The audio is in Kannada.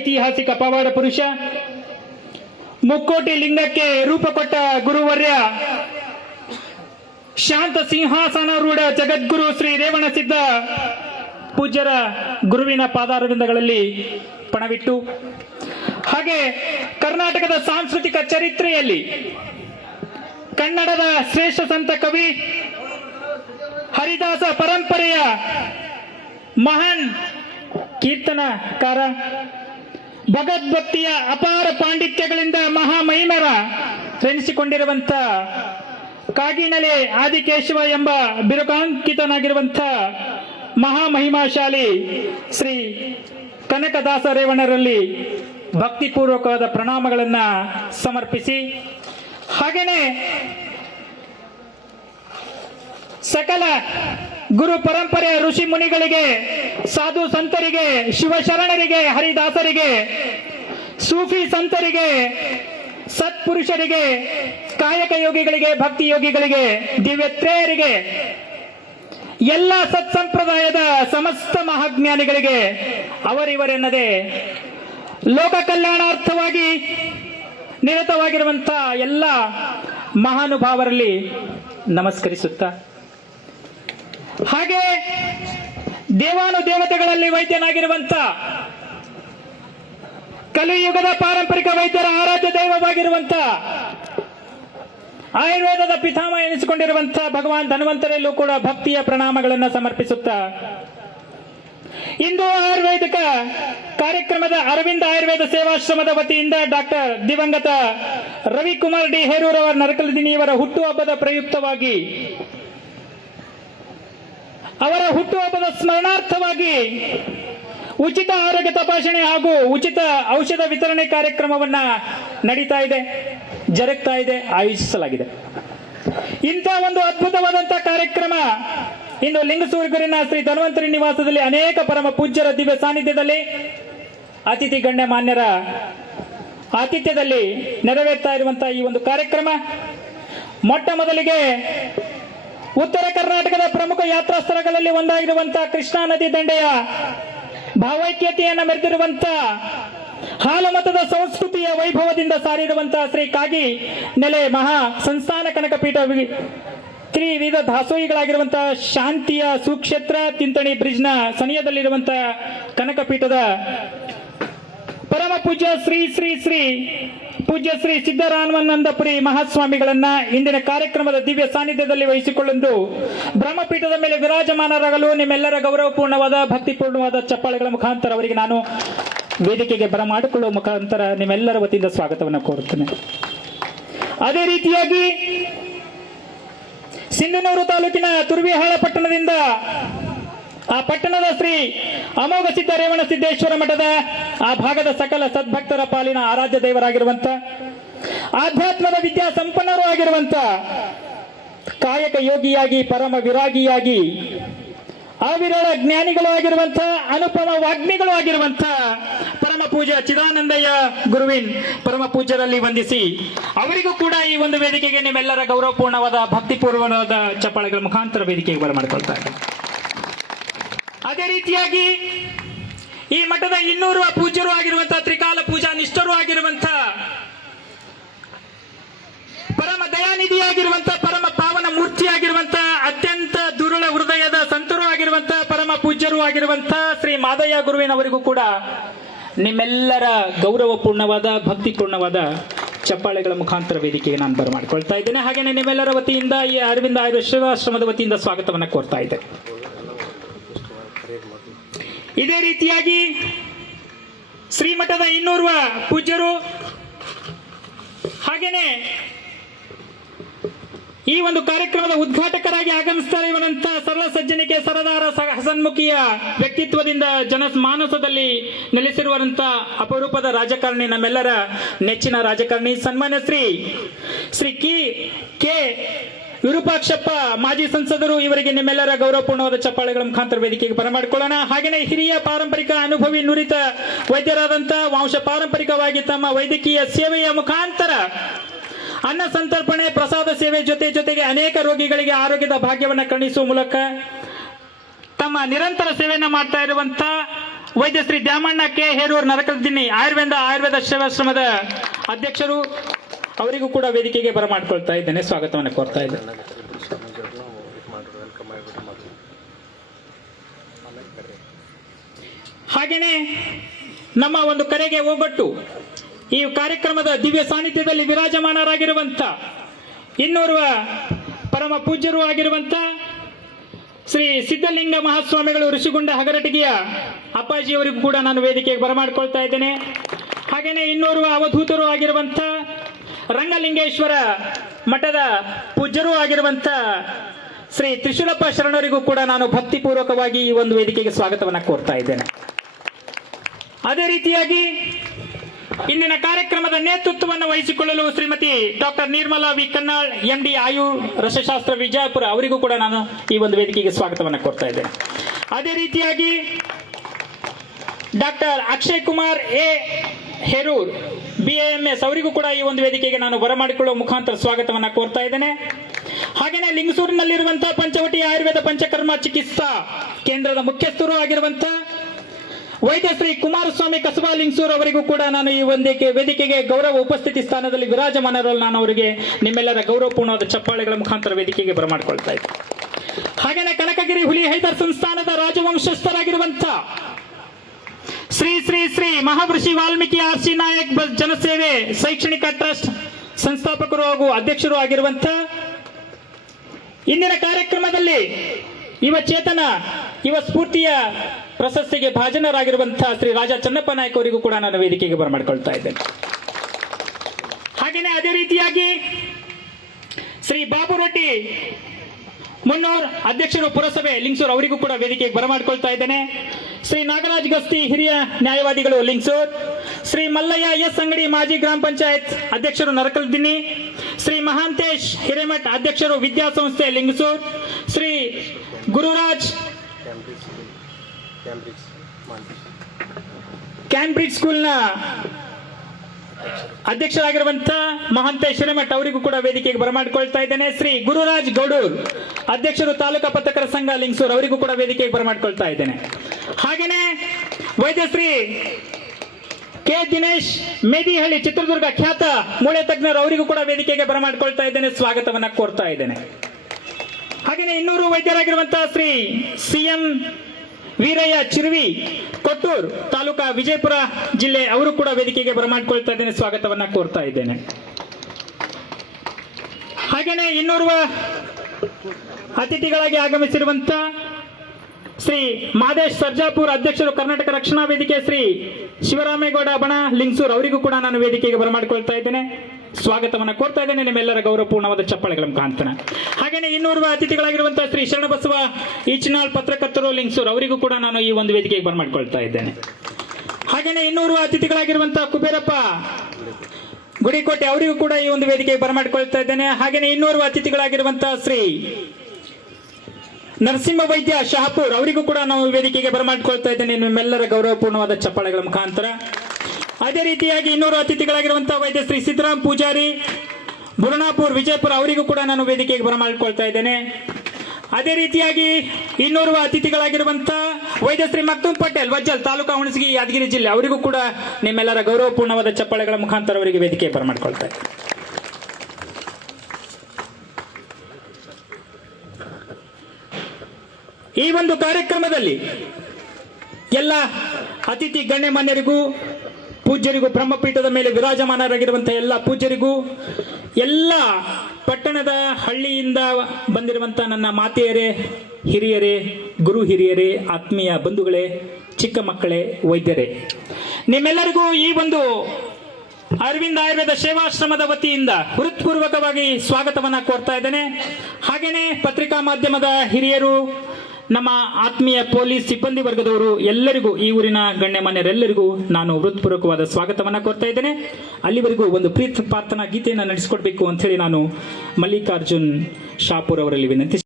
ಐತಿಹಾಸಿಕ ಪವಾಡ ಪುರುಷ, ಮುಕ್ಕೋಟಿ ಲಿಂಗಕ್ಕೆ ರೂಪ ಕೊಟ್ಟ ಗುರುವರ್ಯ, ಶಾಂತ ಸಿಂಹಾಸನಾರೂಢ ಜಗದ್ಗುರು ಶ್ರೀ ರೇವಣಸಿದ್ಧ ಪೂಜ್ಯರ ಗುರುವಿನ ಪಾದಾರವಿಂದಗಳಲ್ಲಿ ಪಣವಿಟ್ಟು, ಹಾಗೆ ಕರ್ನಾಟಕದ ಸಾಂಸ್ಕೃತಿಕ ಚರಿತ್ರೆಯಲ್ಲಿ ಕನ್ನಡದ ಶ್ರೇಷ್ಠ ಸಂತ ಕವಿ, ಹರಿದಾಸ ಪರಂಪರೆಯ ಮಹಾನ್ ಕೀರ್ತನಕಾರ, ಭಗವದ್ಭಕ್ತಿಯ ಅಪಾರ ಪಾಂಡಿತ್ಯಗಳಿಂದ ಮಹಾಮಹಿಮರ ಎನಿಸಿಕೊಂಡಿರುವಂಥ ಕಾಗಿನೆಲೆ ಆದಿಕೇಶವ ಎಂಬ ಬಿರುಗಾಂಕಿತನಾಗಿರುವಂಥ ಮಹಾಮಹಿಮಾಶಾಲಿ ಶ್ರೀ ಕನಕದಾಸ ರೇವಣರಲ್ಲಿ ಭಕ್ತಿಪೂರ್ವಕವಾದ ಪ್ರಣಾಮಗಳನ್ನು ಸಮರ್ಪಿಸಿ, ಹಾಗೆಯೇ ಸಕಲ ಗುರು ಪರಂಪರೆಯ ಋಷಿ ಮುನಿಗಳಿಗೆ, ಸಾಧು ಸಂತರಿಗೆ, ಶಿವಶರಣರಿಗೆ, ಹರಿದಾಸರಿಗೆ, ಸೂಫಿ ಸಂತರಿಗೆ, ಸತ್ಪುರುಷರಿಗೆ, ಕಾಯಕ ಯೋಗಿಗಳಿಗೆ, ಭಕ್ತಿ ಯೋಗಿಗಳಿಗೆ, ದಿವ್ಯತ್ರೇಯರಿಗೆ, ಎಲ್ಲ ಸತ್ಸಂಪ್ರದಾಯದ ಸಮಸ್ತ ಮಹಾಜ್ಞಾನಿಗಳಿಗೆ ಅವರಿವರೆನ್ನದೆ ಲೋಕ ಕಲ್ಯಾಣಾರ್ಥವಾಗಿ ನಿರತವಾಗಿರುವಂತಹ ಎಲ್ಲ ಮಹಾನುಭಾವರಲ್ಲಿ ನಮಸ್ಕರಿಸುತ್ತಾ, ಹಾಗೆ ದೇವಾನುದೇವತೆಗಳಲ್ಲಿ ವೈದ್ಯನಾಗಿರುವಂತ ಕಲಿಯುಗದ ಪಾರಂಪರಿಕ ವೈದ್ಯರ ಆರಾಧ್ಯ ದೈವವಾಗಿರುವಂತ ಆಯುರ್ವೇದದ ಪಿತಾಮಹ ಎನಿಸಿಕೊಂಡಿರುವಂತ ಭಗವಾನ್ ಧನ್ವಂತರಲ್ಲೂ ಕೂಡ ಭಕ್ತಿಯ ಪ್ರಣಾಮಗಳನ್ನು ಸಮರ್ಪಿಸುತ್ತಾ, ಇಂದು ಆಯುರ್ವೇದಿಕ ಕಾರ್ಯಕ್ರಮದ ಅರವಿಂದ ಆಯುರ್ವೇದ ಸೇವಾಶ್ರಮದ ವತಿಯಿಂದ ಡಾಕ್ಟರ್ ದಿವಂಗತ ರವಿಕುಮಾರ್ ಡಿ ಹೇರೂರವರ ನರಕಲದಿನಿಯವರ ಹುಟ್ಟುಹಬ್ಬದ ಪ್ರಯುಕ್ತವಾಗಿ, ಅವರ ಹುಟ್ಟುಹಬ್ಬದ ಸ್ಮರಣಾರ್ಥವಾಗಿ ಉಚಿತ ಆರೋಗ್ಯ ತಪಾಸಣೆ ಹಾಗೂ ಉಚಿತ ಔಷಧ ವಿತರಣೆ ಕಾರ್ಯಕ್ರಮವನ್ನ ನಡೀತಾ ಇದೆ, ಜರುಗ್ತಾ ಇದೆ, ಆಯೋಜಿಸಲಾಗಿದೆ. ಇಂಥ ಒಂದು ಅದ್ಭುತವಾದಂತಹ ಕಾರ್ಯಕ್ರಮ ಇಂದು ಲಿಂಗಸೂರಿನ ಶ್ರೀ ಧನ್ವಂತರಿ ನಿವಾಸದಲ್ಲಿ ಅನೇಕ ಪರಮ ಪೂಜ್ಯರ ದಿವ್ಯ ಸಾನ್ನಿಧ್ಯದಲ್ಲಿ ಅತಿಥಿ ಗಣ್ಯ ಮಾನ್ಯರ ಆತಿಥ್ಯದಲ್ಲಿ ನೆರವೇರ್ತಾ ಇರುವಂತಹ ಈ ಒಂದು ಕಾರ್ಯಕ್ರಮ ಮೊಟ್ಟ ಮೊದಲಿಗೆ ಉತ್ತರ ಕರ್ನಾಟಕದ ಪ್ರಮುಖ ಯಾತ್ರಾ ಸ್ಥಳಗಳಲ್ಲಿ ಒಂದಾಗಿರುವಂತಹ ಕೃಷ್ಣಾ ನದಿ ದಂಡೆಯ ಭಾವೈಕ್ಯತೆಯನ್ನು ಮೆರೆದಿರುವಂತಹ ಹಾಲು ಮತದ ಸಂಸ್ಕೃತಿಯ ವೈಭವದಿಂದ ಸಾರಿರುವಂತಹ ಶ್ರೀ ಕಾಗಿ ನೆಲೆ ಮಹಾ ಸಂಸ್ಥಾನ ಕನಕಪೀಠ ತ್ರಿವಿಧ ದಾಸೋಹಿಗಳಾಗಿರುವಂತಹ ಶಾಂತಿಯ ಸುಕ್ಷೇತ್ರ ತಿಂತಣಿ ಬ್ರಿಡ್ಜ್ನ ಸನಿಯದಲ್ಲಿರುವಂತಹ ಕನಕಪೀಠದ ಪರಮ ಪೂಜ್ಯ ಶ್ರೀ ಶ್ರೀ ಶ್ರೀ ಪೂಜ್ಯ ಶ್ರೀ ಸಿದ್ದರಾಮಾನಂದಪುರಿ ಮಹಾಸ್ವಾಮಿಗಳನ್ನ ಇಂದಿನ ಕಾರ್ಯಕ್ರಮದ ದಿವ್ಯ ಸಾನ್ನಿಧ್ಯದಲ್ಲಿ ವಹಿಸಿಕೊಳ್ಳಲು ಬ್ರಹ್ಮಪೀಠದ ಮೇಲೆ ವಿರಾಜಮಾನರಾಗಲು ನಿಮ್ಮೆಲ್ಲರ ಗೌರವಪೂರ್ಣವಾದ ಭಕ್ತಿಪೂರ್ಣವಾದ ಚಪ್ಪಾಳೆಗಳ ಮುಖಾಂತರ ಅವರಿಗೆ ನಾನು ವೇದಿಕೆಗೆ ಬರಮಾಡಿಕೊಳ್ಳುವ ಮುಖಾಂತರ ನಿಮ್ಮೆಲ್ಲರ ವತಿಯಿಂದ ಸ್ವಾಗತವನ್ನು ಕೋರುತ್ತೇನೆ. ಅದೇ ರೀತಿಯಾಗಿ ಸಿಂಧನೂರು ತಾಲೂಕಿನ ತುರ್ವಿಹಾಳ ಪಟ್ಟಣದಿಂದ ಆ ಪಟ್ಟಣದ ಶ್ರೀ ಅಮೋಘ ಸಿದ್ಧ ರೇವಣ ಸಿದ್ದೇಶ್ವರ ಮಠದ ಆ ಭಾಗದ ಸಕಲ ಸದ್ಭಕ್ತರ ಪಾಲಿನ ಆರಾಧ್ಯ ದೇವರಾಗಿರುವಂತ, ಆಧ್ಯಾತ್ಮದ ವಿದ್ಯಾ ಸಂಪನ್ನರೂ ಆಗಿರುವಂತ, ಕಾಯಕ ಯೋಗಿಯಾಗಿ ಪರಮ ವಿರಾಗಿಯಾಗಿ ಅವಿರಳ ಜ್ಞಾನಿಗಳು ಆಗಿರುವಂತ, ಅನುಪಮ ವಾಗ್ಮಿಗಳು ಆಗಿರುವಂತ ಪರಮ ಪೂಜ್ಯ ಚಿದಾನಂದಯ್ಯ ಗುರುವಿನ್ ಪರಮ ಪೂಜ್ಯರಲ್ಲಿ ವಂದಿಸಿ ಅವರಿಗೂ ಕೂಡ ಈ ಒಂದು ವೇದಿಕೆಗೆ ನಿಮ್ಮೆಲ್ಲರ ಗೌರವಪೂರ್ಣವಾದ ಭಕ್ತಿಪೂರ್ವವಾದ ಚಪ್ಪಾಳೆಗಳ ಮುಖಾಂತರ ವೇದಿಕೆಗೆ ಬರಮಾಡಿಕೊಳ್ತಾ ಇದ್ದಾರೆ. ಅದೇ ರೀತಿಯಾಗಿ ಈ ಮಠದ 200 ಪೂಜ್ಯರು ಆಗಿರುವಂತಹ, ತ್ರಿಕಾಲ ಪೂಜಾ ನಿಷ್ಠರು ಆಗಿರುವಂತಹ, ಪರಮ ದಯಾನಿಧಿಯಾಗಿರುವಂತಹ, ಪರಮ ಪಾವನ ಮೂರ್ತಿಯಾಗಿರುವಂತಹ, ಅತ್ಯಂತ ದುರುಳ ಹೃದಯದ ಸಂತರು ಆಗಿರುವಂತಹ, ಪರಮ ಪೂಜ್ಯರು ಆಗಿರುವಂತಹ ಶ್ರೀ ಮಾದಯ್ಯ ಗುರುವಿನವರಿಗೂ ಕೂಡ ನಿಮ್ಮೆಲ್ಲರ ಗೌರವಪೂರ್ಣವಾದ ಭಕ್ತಿಪೂರ್ಣವಾದ ಚಪ್ಪಾಳೆಗಳ ಮುಖಾಂತರ ವೇದಿಕೆಗೆ ನಾನು ಬರಮಾಡಿಕೊಳ್ತಾ ಇದ್ದೇನೆ. ಹಾಗೆಯೇ ನಿಮ್ಮೆಲ್ಲರ ವತಿಯಿಂದ ಈ ಅರವಿಂದ ಆಯುರ್ವೇದಾಶ್ರಮದ ವತಿಯಿಂದ ಸ್ವಾಗತವನ್ನು ಕೋರ್ತಾ ಇದ್ದೇನೆ. ಇದೇ ರೀತಿಯಾಗಿ ಶ್ರೀಮಠದ 200 ಪೂಜ್ಯರು ಹಾಗೇನೆ ಈ ಒಂದು ಕಾರ್ಯಕ್ರಮದ ಉದ್ಘಾಟಕರಾಗಿ ಆಗಮಿಸ್ತಾ ಇರುವಂತಹ ಸರಳ ಸಜ್ಜನಿಕೆ ಸರದಾರ ಹಸನ್ಮುಖಿಯ ವ್ಯಕ್ತಿತ್ವದಿಂದ ಜನಮಾನಸದಲ್ಲಿ ನೆಲೆಸಿರುವಂತಹ ಅಪರೂಪದ ರಾಜಕಾರಣಿ, ನಮ್ಮೆಲ್ಲರ ನೆಚ್ಚಿನ ರಾಜಕಾರಣಿ ಸನ್ಮಾನ್ಯ ಶ್ರೀ ಕೆ ವಿರೂಪಾಕ್ಷಪ್ಪ ಮಾಜಿ ಸಂಸದರು, ಇವರಿಗೆ ನಿಮ್ಮೆಲ್ಲರ ಗೌರವಪೂರ್ಣವಾದ ಚಪ್ಪಾಳೆಗಳ ಮುಖಾಂತರ ವೇದಿಕೆಗೆ ಬರಮಾಡಿಕೊಳ್ಳೋಣ. ಹಾಗೆಯೇ ಹಿರಿಯ ಪಾರಂಪರಿಕ ಅನುಭವಿ ನುರಿತ ವೈದ್ಯರಾದಂತಹ ವಂಶ ಪಾರಂಪರಿಕವಾಗಿ ತಮ್ಮ ವೈದ್ಯಕೀಯ ಸೇವೆಯ ಮುಖಾಂತರ ಅನ್ನ ಸಂತರ್ಪಣೆ, ಪ್ರಸಾದ ಸೇವೆ ಜೊತೆಗೆ ಅನೇಕ ರೋಗಿಗಳಿಗೆ ಆರೋಗ್ಯದ ಭಾಗ್ಯವನ್ನು ಕರುಣಿಸುವ ಮೂಲಕ ತಮ್ಮ ನಿರಂತರ ಸೇವೆಯನ್ನು ಮಾಡ್ತಾ ಇರುವಂತಹ ವೈದ್ಯ ಶ್ರೀ ದ್ಯಾಮಣ್ಣ ಕೆ ಹೇರೂರ್ ನರಕಲ್ದಿನ್ನಿ ಆಯುರ್ವೇದ ಸೇವಾಶ್ರಮದ ಅಧ್ಯಕ್ಷರು, ಅವರಿಗೂ ಕೂಡ ವೇದಿಕೆಗೆ ಬರಮಾಡಿಕೊಳ್ತಾ ಇದ್ದೇನೆ, ಸ್ವಾಗತವನ್ನು ಕೋರ್ತಾ ಇದ್ದೇನೆ. ಹಾಗೇನೆ ನಮ್ಮ ಒಂದು ಕರೆಗೆ ಹೋಗೊಟ್ಟು ಈ ಕಾರ್ಯಕ್ರಮದ ದಿವ್ಯ ಸಾನ್ನಿಧ್ಯದಲ್ಲಿ ವಿರಾಜಮಾನರಾಗಿರುವಂತ ಇನ್ನೋರ್ವ ಪರಮ ಪೂಜ್ಯರು ಆಗಿರುವಂತ ಶ್ರೀ ಸಿದ್ಧಲಿಂಗ ಮಹಾಸ್ವಾಮಿಗಳು ಋಷಿಗುಂಡ ಹಗರಟಗಿಯ ಅಪ್ಪಾಜಿಯವರಿಗೂ ಕೂಡ ನಾನು ವೇದಿಕೆಗೆ ಬರಮಾಡಿಕೊಳ್ತಾ ಇದ್ದೇನೆ. ಹಾಗೇನೆ ಇನ್ನೋರ್ವ ಅವಧೂತರು ಆಗಿರುವಂತ ರಂಗಲಿಂಗೇಶ್ವರ ಮಠದ ಪೂಜ್ಯರೂ ಆಗಿರುವಂತ ಶ್ರೀ ತ್ರಿಶೂಲಪ್ಪ ಶರಣರಿಗೂ ಕೂಡ ನಾನು ಭಕ್ತಿಪೂರ್ವಕವಾಗಿ ಈ ಒಂದು ವೇದಿಕೆಗೆ ಸ್ವಾಗತವನ್ನು ಕೋರ್ತಾ ಇದ್ದೇನೆ. ಅದೇ ರೀತಿಯಾಗಿ ಇಂದಿನ ಕಾರ್ಯಕ್ರಮದ ನೇತೃತ್ವವನ್ನು ವಹಿಸಿಕೊಳ್ಳಲು Shrimati doctor Nirmala V Kannal MD ಆಯು ರಸಶಾಸ್ತ್ರ ವಿಜಯಪುರ, ಅವರಿಗೂ ಕೂಡ ನಾನು ಈ ಒಂದು ವೇದಿಕೆಗೆ ಸ್ವಾಗತವನ್ನು ಕೋರ್ತಾ ಇದ್ದೇನೆ. ಅದೇ ರೀತಿಯಾಗಿ doctor Akshay Kumar A Herur BAMS, ಅವರಿಗೂ ಕೂಡ ಈ ಒಂದು ವೇದಿಕೆಗೆ ನಾನು ಬರಮಾಡಿಕೊಳ್ಳುವ ಮುಖಾಂತರ ಸ್ವಾಗತವನ್ನು ಕೋರ್ತಾ ಇದ್ದೇನೆ. ಹಾಗೆಯೇ ಲಿಂಗಸೂರಿನಲ್ಲಿರುವಂತಹ ಪಂಚವಟಿ ಆಯುರ್ವೇದ ಪಂಚಕರ್ಮ ಚಿಕಿತ್ಸಾ ಕೇಂದ್ರದ ಮುಖ್ಯಸ್ಥರು ಆಗಿರುವಂತ ವೈದ್ಯ ಶ್ರೀ ಕುಮಾರಸ್ವಾಮಿ ಕಸಬಾ ಲಿಂಗಸೂರ್ ಅವರಿಗೂ ಕೂಡ ನಾನು ಈ ಒಂದು ವೇದಿಕೆಗೆ ಗೌರವ ಉಪಸ್ಥಿತಿ ಸ್ಥಾನದಲ್ಲಿ ವಿರಾಜಮಾನರಲ್ಲಿ ನಾನು ಅವರಿಗೆ ನಿಮ್ಮೆಲ್ಲರ ಗೌರವಪೂರ್ಣವಾದ ಚಪ್ಪಾಳೆಗಳ ಮುಖಾಂತರ ವೇದಿಕೆಗೆ ಬರಮಾಡಿಕೊಳ್ತಾ ಇದ್ದೆ. ಹಾಗೆಯೇ ಕನಕಗಿರಿ ಹುಲಿ ಹೈದರ್ ಸಂಸ್ಥಾನದ ರಾಜವಂಶಸ್ಥರಾಗಿರುವಂತ ಶ್ರೀ ಶ್ರೀ ಶ್ರೀ ಮಹಾಋಷಿ ವಾಲ್ಮೀಕಿ RC ನಾಯಕ್ ಜನಸೇವೆ ಶೈಕ್ಷಣಿಕ ಟ್ರಸ್ಟ್ ಸಂಸ್ಥಾಪಕರು ಹಾಗೂ ಅಧ್ಯಕ್ಷರು ಆಗಿರುವಂತ ಇಂದಿನ ಕಾರ್ಯಕ್ರಮದಲ್ಲಿ ಯುವ ಚೇತನ ಯುವ ಸ್ಫೂರ್ತಿಯ ಪ್ರಶಸ್ತಿಗೆ ಭಾಜನರಾಗಿರುವಂತಹ ಶ್ರೀ ರಾಜ ಚನ್ನಪ್ಪ ನಾಯಕ್ ಅವರಿಗೂ ಕೂಡ ನಾನು ವೇದಿಕೆಗೆ ಬರಮಾಡಿಕೊಳ್ತಾ ಇದ್ದೇನೆ. ಹಾಗೆಯೇ ಅದೇ ರೀತಿಯಾಗಿ ಶ್ರೀ ಬಾಬು ರೆಡ್ಡಿ ಮುನ್ನೂರ್ ಅಧ್ಯಕ್ಷರು ಪುರಸಭೆ ಲಿಂಗಸೂರ್, ಅವರಿಗೂ ಕೂಡ ವೇದಿಕೆಗೆ ಬರಮಾಡಿಕೊಳ್ತಾ ಇದ್ದೇನೆ. ಶ್ರೀ ನಾಗರಾಜ್ ಗಸ್ತಿ ಹಿರಿಯ ನ್ಯಾಯವಾದಿಗಳು ಲಿಂಗಸೂರ್, ಶ್ರೀ ಮಲ್ಲಯ್ಯ ಎಸ್ ಅಂಗಡಿ ಮಾಜಿ ಗ್ರಾಮ ಪಂಚಾಯತ್ ಅಧ್ಯಕ್ಷರು ನರಕಲ್ದಿನ್ನಿ, ಶ್ರೀ ಮಹಾಂತೇಶ್ ಹಿರೇಮಠ್ ಅಧ್ಯಕ್ಷರು ವಿದ್ಯಾಸಂಸ್ಥೆ ಲಿಂಗಸೂರ್, ಶ್ರೀ ಗುರುರಾಜ್ ಕ್ಯಾಂಬ್ರಿಡ್ಜ್ ಸ್ಕೂಲ್ನ ಅಧ್ಯಕ್ಷರಾಗಿರುವಂತ ಮಹಾಂತೇಶ್ ಹಿರೇಮಠ್, ಅವರಿಗೂ ಕೂಡ ವೇದಿಕೆಗೆ ಬರಮಾಡಿಕೊಳ್ತಾ ಇದ್ದೇನೆ. ಶ್ರೀ ಗುರುರಾಜ್ ಗೌಡೂರ್ ಅಧ್ಯಕ್ಷರು ತಾಲೂಕಾ ಪತ್ರಕರ್ತರ ಸಂಘ ಲಿಂಗಸೂರ್, ಅವರಿಗೂ ಕೂಡ ವೇದಿಕೆಗೆ ಬರಮಾಡಿಕೊಳ್ತಾ ಇದ್ದೇನೆ. ಹಾಗೇನೆ ವೈದ್ಯಶ್ರೀ ಕೆ ದಿನೇಶ್ ಮೇದಿಹಳ್ಳಿ ಚಿತ್ರದುರ್ಗ ಖ್ಯಾತ ಮೂಳೆ ತಜ್ಞರು, ಅವರಿಗೂ ಕೂಡ ವೇದಿಕೆಗೆ ಬರಮಾಡಿಕೊಳ್ತಾ ಇದ್ದೇನೆ, ಸ್ವಾಗತವನ್ನ ಕೋರ್ತಾ ಇದ್ದೇನೆ. ಹಾಗೆಯೇ ಇನ್ನೂರು ವೈದ್ಯರಾಗಿರುವಂತಹ ಶ್ರೀ CM ವೀರಯ್ಯ ಚಿರುವಿ ಕೊಟ್ಟೂರ್ ತಾಲೂಕಾ ವಿಜಯಪುರ ಜಿಲ್ಲೆ, ಅವರು ಕೂಡ ವೇದಿಕೆಗೆ ಬರಮಾಡಿಕೊಳ್ತಾ ಇದ್ದೇನೆ, ಸ್ವಾಗತವನ್ನ ಕೋರ್ತಾ ಇದ್ದೇನೆ. ಹಾಗೆಯೇ ಇನ್ನೋರ್ವ ಅತಿಥಿಗಳಾಗಿ ಆಗಮಿಸಿರುವಂತ ಶ್ರೀ ಮಾದೇಶ್ ಸರ್ಜಾಪುರ್ ಅಧ್ಯಕ್ಷರು ಕರ್ನಾಟಕ ರಕ್ಷಣಾ ವೇದಿಕೆ ಶ್ರೀ ಶಿವರಾಮೇಗೌಡ ಬಣ ಲಿಂಗಸೂರ್, ಅವರಿಗೂ ಕೂಡ ನಾನು ವೇದಿಕೆಗೆ ಬರಮಾಡಿಕೊಳ್ತಾ ಇದ್ದೇನೆ, ಸ್ವಾಗತವನ್ನ ಕೋರ್ತಾ ಇದ್ದೇನೆ ನಿಮ್ಮೆಲ್ಲರ ಗೌರವಪೂರ್ಣವಾದ ಚಪ್ಪಾಳೆಗಳ ಮುಖಾಂತರ. ಹಾಗೆಯೇ ಇನ್ನೋರ್ವ ಅತಿಥಿಗಳಾಗಿರುವಂತಹ ಶ್ರೀ ಶರಣಬಸವ ಈಚಿನಾಳ್ ಪತ್ರಕರ್ತರು ಲಿಂಗಸೂರ್, ಅವರಿಗೂ ಕೂಡ ನಾನು ಈ ಒಂದು ವೇದಿಕೆಗೆ ಬರಮಾಡಿಕೊಳ್ತಾ ಇದ್ದೇನೆ. ಹಾಗೆಯೇ ಇನ್ನೋರ್ವ ಅತಿಥಿಗಳಾಗಿರುವಂತಹ ಕುಬೇರಪ್ಪ ಗುಡಿಕೋಟೆ, ಅವರಿಗೂ ಕೂಡ ಈ ಒಂದು ವೇದಿಕೆಗೆ ಬರಮಾಡಿಕೊಳ್ತಾ ಇದ್ದೇನೆ. ಹಾಗೆಯೇ ಇನ್ನೋರ್ವ ಅತಿಥಿಗಳಾಗಿರುವಂತಹ ಶ್ರೀ ನರಸಿಂಹ ವೈದ್ಯ ಶಹಾಪುರ್, ಅವರಿಗೂ ಕೂಡ ನಾವು ವೇದಿಕೆಗೆ ಬರಮಾಡಿಕೊಳ್ತಾ ಇದ್ದೇನೆ ನಿಮ್ಮೆಲ್ಲರ ಗೌರವಪೂರ್ಣವಾದ ಚಪ್ಪಾಳೆಗಳ ಮುಖಾಂತರ. ಅದೇ ರೀತಿಯಾಗಿ ಇನ್ನೂರು ಅತಿಥಿಗಳಾಗಿರುವಂತಹ ವೈದ್ಯ ಶ್ರೀ ಸಿದ್ದರಾಮ್ ಪೂಜಾರಿ ಬುರುಣಾಪುರ್ ವಿಜಯಪುರ, ಅವರಿಗೂ ಕೂಡ ನಾನು ವೇದಿಕೆಗೆ ಬರಮಾಡಿಕೊಳ್ತಾ ಇದ್ದೇನೆ. ಅದೇ ರೀತಿಯಾಗಿ ಇನ್ನೋರ್ವ ಅತಿಥಿಗಳಾಗಿರುವಂತಹ ವೈದ್ಯ ಶ್ರೀ ಮಕ್ತುಮ್ ಪಟೇಲ್ ವಜ್ಜಲ್ ತಾಲೂಕಾ ಹುಣಸಗಿ ಯಾದಗಿರಿ ಜಿಲ್ಲೆ, ಅವರಿಗೂ ಕೂಡ ನಿಮ್ಮೆಲ್ಲರ ಗೌರವಪೂರ್ಣವಾದ ಚಪ್ಪಾಳೆಗಳ ಮುಖಾಂತರ ಅವರಿಗೆ ವೇದಿಕೆಗೆ ಬರಮಾಡಿಕೊಳ್ತಾ ಇದ್ದೇನೆ. ಈ ಒಂದು ಕಾರ್ಯಕ್ರಮದಲ್ಲಿ ಎಲ್ಲ ಅತಿಥಿ ಗಣ್ಯಮಾನ್ಯರಿಗೂ ಪೂಜ್ಯರಿಗೂ, ಬ್ರಹ್ಮಪೀಠದ ಮೇಲೆ ವಿರಾಜಮಾನರಾಗಿರುವಂತಹ ಎಲ್ಲ ಪೂಜ್ಯರಿಗೂ, ಎಲ್ಲ ಪಟ್ಟಣದ ಹಳ್ಳಿಯಿಂದ ಬಂದಿರುವಂತಹ ನನ್ನ ಮಾತೆಯರೇ, ಹಿರಿಯರೇ, ಗುರು ಹಿರಿಯರೇ, ಆತ್ಮೀಯ ಬಂಧುಗಳೇ, ಚಿಕ್ಕ ಮಕ್ಕಳೇ, ವೈದ್ಯರೇ, ನಿಮ್ಮೆಲ್ಲರಿಗೂ ಈ ಒಂದು ಅರವಿಂದ ಆಯುರ್ವೇದ ಸೇವಾಶ್ರಮದ ವತಿಯಿಂದ ಹೃತ್ಪೂರ್ವಕವಾಗಿ ಸ್ವಾಗತವನ್ನ ಕೋರ್ತಾ ಇದ್ದೇನೆ. ಹಾಗೇನೆ ಪತ್ರಿಕಾ ಮಾಧ್ಯಮದ ಹಿರಿಯರು, ನಮ್ಮ ಆತ್ಮೀಯ ಪೊಲೀಸ್ ಸಿಬ್ಬಂದಿ ವರ್ಗದವರು, ಎಲ್ಲರಿಗೂ, ಈ ಊರಿನ ಗಣ್ಯಮಾನ್ಯರೆಲ್ಲರಿಗೂ ನಾನು ಹೃತ್ಪೂರ್ವಕವಾದ ಸ್ವಾಗತವನ್ನ ಕೋರ್ತಾ ಇದ್ದೇನೆ. ಅಲ್ಲಿವರೆಗೂ ಒಂದು ಪ್ರೀತಿ ಪ್ರಾರ್ಥನಾ ಗೀತೆಯನ್ನು ನಡೆಸಿಕೊಡ್ಬೇಕು ಅಂತ ಹೇಳಿ ನಾನು ಮಲ್ಲಿಕಾರ್ಜುನ್ ಶಾಪೂರ್ ಅವರಲ್ಲಿ ವಿನಂತಿ